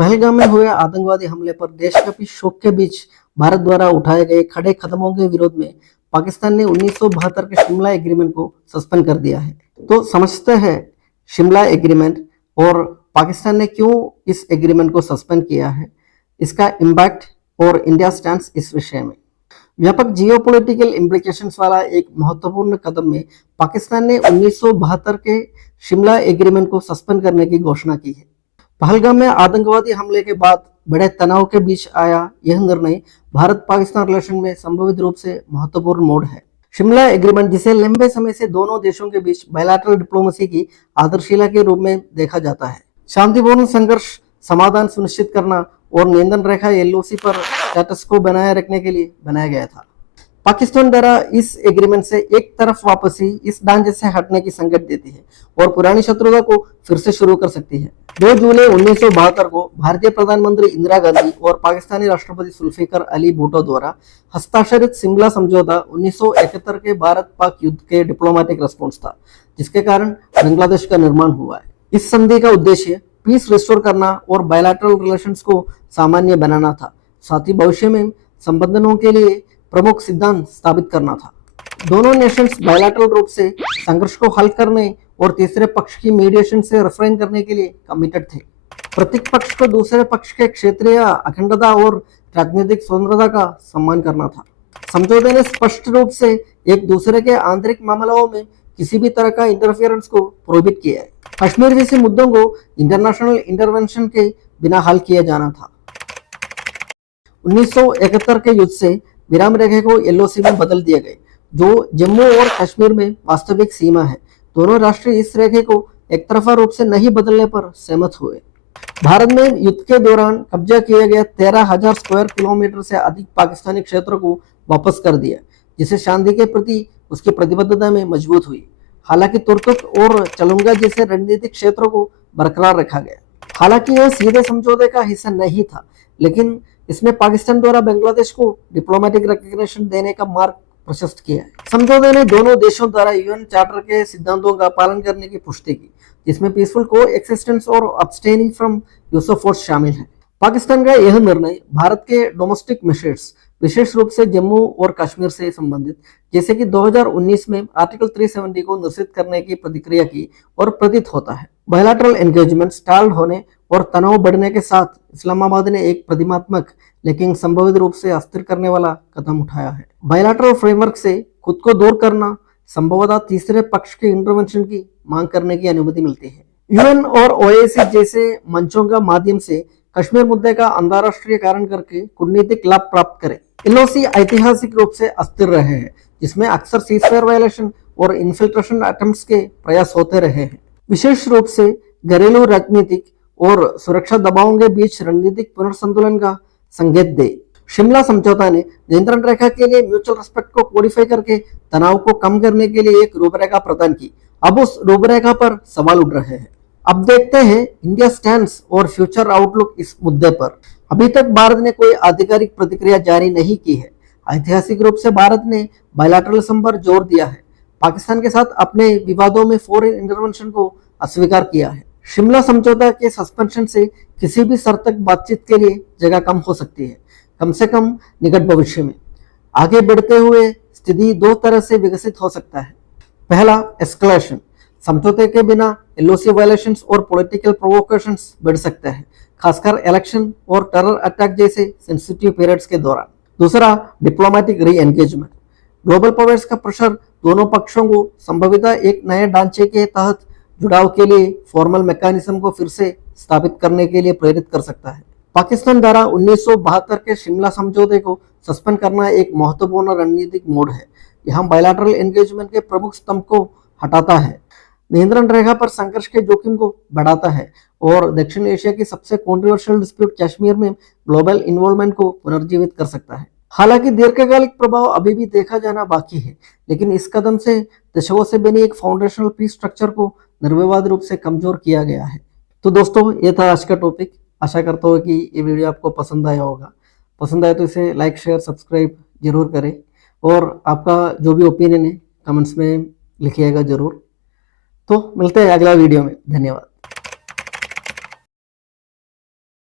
पहलगाम में हुए आतंकवादी हमले पर देशव्यापी शोक के बीच भारत द्वारा उठाए गए खड़े कदमों के विरोध में पाकिस्तान ने 1972 के शिमला एग्रीमेंट को सस्पेंड कर दिया है। तो समझते हैं शिमला एग्रीमेंट और पाकिस्तान ने क्यों इस एग्रीमेंट को सस्पेंड किया है, इसका इम्पैक्ट और इंडिया स्टैंड इस विषय में। व्यापक जियोपॉलिटिकल इम्प्लीकेशंस वाला एक महत्वपूर्ण कदम में पाकिस्तान ने 1972 के शिमला एग्रीमेंट को सस्पेंड करने की घोषणा की है। पहलगाम में आतंकवादी हमले के बाद बड़े तनाव के बीच आया यह निर्णय भारत पाकिस्तान रिलेशन में संभावित रूप से महत्वपूर्ण मोड़ है। शिमला एग्रीमेंट, जिसे लंबे समय से दोनों देशों के बीच बायलैटरल डिप्लोमेसी की आधारशिला के रूप में देखा जाता है, शांतिपूर्ण संघर्ष समाधान सुनिश्चित करना और नियंत्रण रेखा एलओसी पर स्टेटस को बनाए रखने के लिए बनाया गया था। पाकिस्तान द्वारा इस एग्रीमेंट से एक तरफ वापसी इस ढांचे से हटने की संकेत देती है और पुरानी शत्रुता को फिर से शुरू कर सकती है। 2 जुलाई 1972 को भारतीय प्रधानमंत्री इंदिरा गांधी और पाकिस्तानी राष्ट्रपति जुल्फिकार अली भुट्टो द्वारा हस्ताक्षरित शिमला समझौता 1971 के भारत पाक युद्ध के डिप्लोमेटिक रेस्पॉन्स था, जिसके कारण बांग्लादेश का निर्माण हुआ है। इस संधि का उद्देश्य पीस रिस्टोर करना और बायलैटरल रिलेशंस को सामान्य बनाना था, साथ ही भविष्य में संबंधों के लिए प्रमुख सिद्धांत स्थापित करना था। दोनों नेशंस बायलैटरल रूप से संघर्ष को हल करने और तीसरे पक्ष की मीडिएशन से रिफ्रेन करने के लिए कमिटेड थे। प्रत्येक पक्ष को दूसरे पक्ष के क्षेत्रीय अखंडता और राजनीतिक स्वतंत्रता का सम्मान करना था। समझौते ने स्पष्ट रूप से एक दूसरे के आंतरिक मामलों में किसी भी तरह का इंटरफियरेंस को प्रोहिबिट किया है। कश्मीर जैसे मुद्दों को इंटरनेशनल इंटरवेंशन के बिना हल किया जाना था। 1971 के युद्ध से विराम रेखा को एलओसी में बदल दिए गए, जो जम्मू और कश्मीर में वास्तविक सीमा है। दोनों राष्ट्र इस रेखे को एक तरफा रूप से नहीं बदलने पर सहमत हुए। भारत में युद्ध के दौरान कब्जा किया गया 13,000 स्क्वायर किलोमीटर से अधिक पाकिस्तानी क्षेत्र को वापस कर दिया, जिससे शांति के प्रति उसकी प्रतिबद्धता में मजबूत हुई। हालांकि तुर्तुक और चलुंगा जैसे रणनीतिक क्षेत्रों को बरकरार रखा गया। हालांकि यह सीधे समझौते का हिस्सा नहीं था, लेकिन इसने पाकिस्तान द्वारा बांग्लादेश को डिप्लोमेटिक रिकॉग्निशन देने का मार्ग प्रशस्त किया है। समझौते ने दोनों देशों द्वारा यूएन चार्टर के सिद्धांतों का पालन करने की पुष्टि की, जिसमें पीसफुल को एक्सिस्टेंस और अब्सटेनिंग फ्रॉम यूज ऑफ फोर्स शामिल है। पाकिस्तान का यह निर्णय भारत के डोमेस्टिक मेजर्स, विशेष रूप से जम्मू और कश्मीर से संबंधित, जैसे कि 2019 में आर्टिकल 370 को निश्चित करने की प्रतिक्रिया की और प्रतीत होता है। बायलैटरल एंगेजमेंट स्टाल्ड होने और तनाव बढ़ने के साथ इस्लामाबाद ने एक प्रतिमात्मक लेकिन संभावित रूप से अस्थिर करने वाला कदम उठाया है। बायलैटरल फ्रेमवर्क से खुद को दूर करना संभवतः तीसरे पक्ष के इंटरवेंशन की मांग करने की अनुमति मिलती है। यूएन और ओएसी जैसे मंचों का माध्यम से कश्मीर मुद्दे का अंतरराष्ट्रीयकरण करके कूटनीतिक लाभ प्राप्त करे। एलओसी ऐतिहासिक रूप से अस्थिर रहे हैं, जिसमें अक्सर सीजफायर वायलेशन और इन्फिल्ट्रेशन अटेम्प्ट्स के प्रयास होते रहे हैं। विशेष रूप से घरेलू राजनीतिक और सुरक्षा दबावों के बीच रणनीतिक पुनर्संतुलन का संकेत दे। शिमला समझौता ने नियंत्रण रेखा के लिए म्यूचुअल रिस्पेक्ट को कोडिफाई करके तनाव को कम करने के लिए एक रूपरेखा प्रदान की। अब उस रूपरेखा पर सवाल उठ रहे हैं। अब देखते हैं इंडिया स्टैंड्स और फ्यूचर आउटलुक इस मुद्दे पर। अभी तक भारत ने कोई आधिकारिक प्रतिक्रिया जारी नहीं की है। ऐतिहासिक रूप से भारत ने बायलैटरलिज्म पर जोर दिया है, पाकिस्तान के साथ अपने विवादों में फॉरेन इंटरवेंशन को अस्वीकार किया है। शिमला समझौता के सस्पेंशन से किसी भी स्तर तक बातचीत के लिए जगह कम हो सकती है, कम से कम निकट भविष्य में। आगे बढ़ते हुए स्थिति 2 तरह से विकसित हो सकता है। पहला, एस्केलेशन। समझौते के बिना एलओसी वायलेशंस और पॉलिटिकल प्रोवोकेशंस बढ़ सकते हैं, खासकर इलेक्शन और टेरर अटैक जैसे सेंसिटिव पीरियड्स के दौरान। दूसरा, डिप्लोमेटिक री एंगेजमेंट। ग्लोबल पावर्स का प्रेशर दोनों पक्षों को संभवतः एक नए ढांचे के तहत जुड़ाव के लिए फॉर्मल मैकेनिज्म को फिर से स्थापित करने के लिए प्रेरित कर सकता है। पाकिस्तान द्वारा 1972 के शिमला समझौते को सस्पेंड करना एक महत्वपूर्ण रणनीतिक मोड़ है। यहाँ बायलैटरल एंगेजमेंट के प्रमुख स्तंभ को हटाता है, नियंत्रण रेखा पर संघर्ष के जोखिम को बढ़ाता है और दक्षिण एशिया की सबसे कंट्रोवर्शियल डिस्प्यूट कश्मीर में ग्लोबल इन्वॉल्वमेंट को पुनर्जीवित कर सकता है। हालांकि दीर्घकालिक प्रभाव अभी भी देखा जाना बाकी है, लेकिन इस कदम से दशकों से बनी एक फाउंडेशनल पीस स्ट्रक्चर को निर्विवाद रूप से कमजोर किया गया है। तो दोस्तों, ये था आज का टॉपिक। आशा करता हूँ कि ये वीडियो आपको पसंद आया होगा। पसंद आए तो इसे लाइक, शेयर, सब्सक्राइब जरूर करें और आपका जो भी ओपिनियन है कमेंट्स में लिखिएगा जरूर। तो मिलते हैं अगला वीडियो में। धन्यवाद।